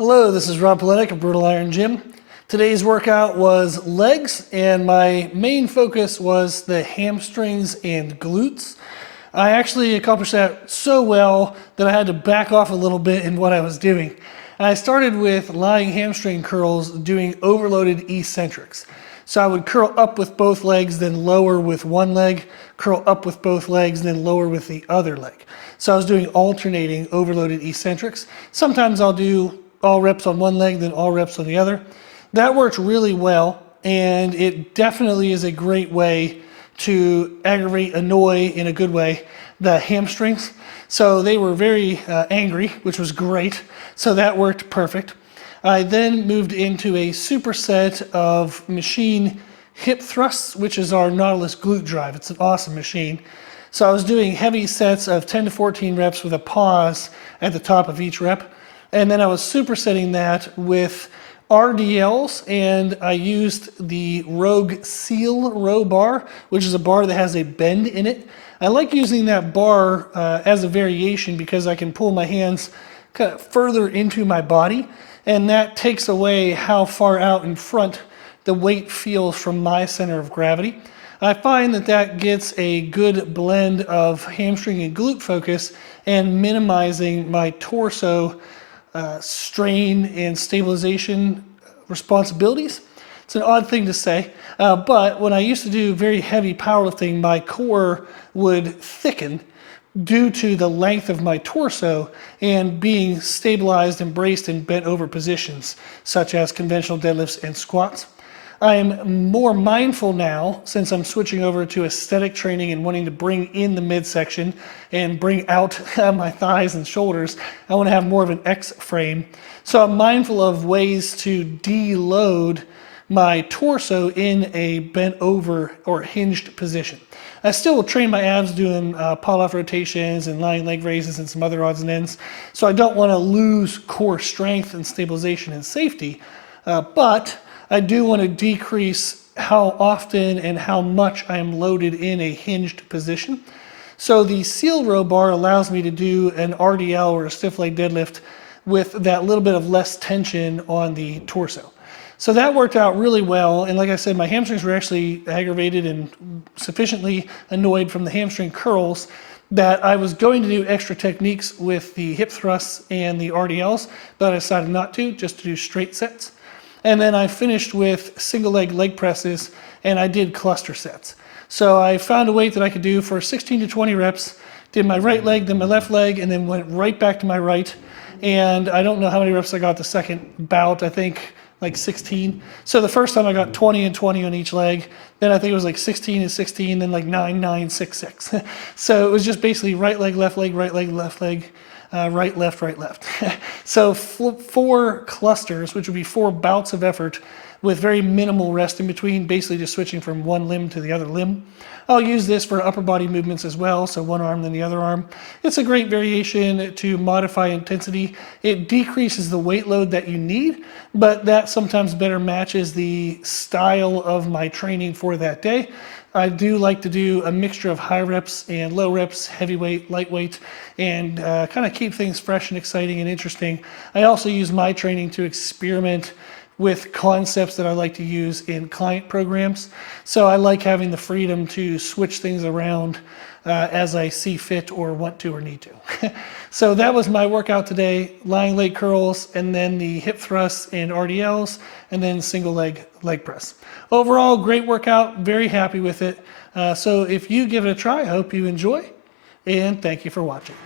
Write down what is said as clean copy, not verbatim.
Hello, this is Rob Polenick of Brutal Iron Gym. Today's workout was legs, and my main focus was the hamstrings and glutes. I actually accomplished that so well that I had to back off a little bit in what I was doing. I started with lying hamstring curls doing overloaded eccentrics. So I would curl up with both legs, then lower with one leg, curl up with both legs, then lower with the other leg. So I was doing alternating overloaded eccentrics. Sometimes I'll do all reps on one leg, then all reps on the other. That worked really well, and it definitely is a great way to aggravate, annoy in a good way, the hamstrings. So they were very angry, which was great. So that worked perfect. I then moved into a superset of machine hip thrusts, which is our Nautilus glute drive. It's an awesome machine. So I was doing heavy sets of 10 to 14 reps with a pause at the top of each rep. And then I was supersetting that with RDLs, and I used the Rogue Seal row bar, which is a bar that has a bend in it. I like using that bar as a variation because I can pull my hands kind of further into my body, and that takes away how far out in front the weight feels from my center of gravity. I find that that gets a good blend of hamstring and glute focus and minimizing my torso strain and stabilization responsibilities. It's an odd thing to say, but when I used to do very heavy powerlifting, my core would thicken due to the length of my torso and being stabilized and braced in bent over positions, such as conventional deadlifts and squats. I'm more mindful now, since I'm switching over to aesthetic training and wanting to bring in the midsection and bring out my thighs and shoulders. I want to have more of an X frame. So I'm mindful of ways to deload my torso in a bent over or hinged position. I still will train my abs doing pull-off rotations and lying leg raises and some other odds and ends. So I don't want to lose core strength and stabilization and safety, but I do want to decrease how often and how much I am loaded in a hinged position. So the seal row bar allows me to do an RDL or a stiff leg deadlift with that little bit of less tension on the torso. So that worked out really well, and like I said, my hamstrings were actually aggravated and sufficiently annoyed from the hamstring curls that I was going to do extra techniques with the hip thrusts and the RDLs, but I decided not to, just to do straight sets. And then I finished with single leg presses, and I did cluster sets. So I found a weight that I could do for 16 to 20 reps, did my right leg, then my left leg, and then went right back to my right. And I don't know how many reps I got the second bout, I think like 16. So the first time I got 20 and 20 on each leg, then I think it was like 16 and 16, then like 9, 9, 6, 6. So it was just basically right leg, left leg, right leg, left leg, right, left, right, left. So 4 clusters, which would be 4 bouts of effort with very minimal rest in between, basically just switching from one limb to the other limb. I'll use this for upper body movements as well, so one arm then the other arm. It's a great variation to modify intensity. It decreases the weight load that you need, but that sometimes better matches the style of my training for that day. I do like to do a mixture of high reps and low reps, heavyweight, lightweight, and kind of keep things fresh and exciting and interesting. I also use my training to experiment with concepts that I like to use in client programs. So I like having the freedom to switch things around as I see fit or want to or need to. So that was my workout today, lying leg curls, and then the hip thrusts and RDLs, and then single leg press. Overall, great workout, very happy with it. So if you give it a try, I hope you enjoy, and thank you for watching.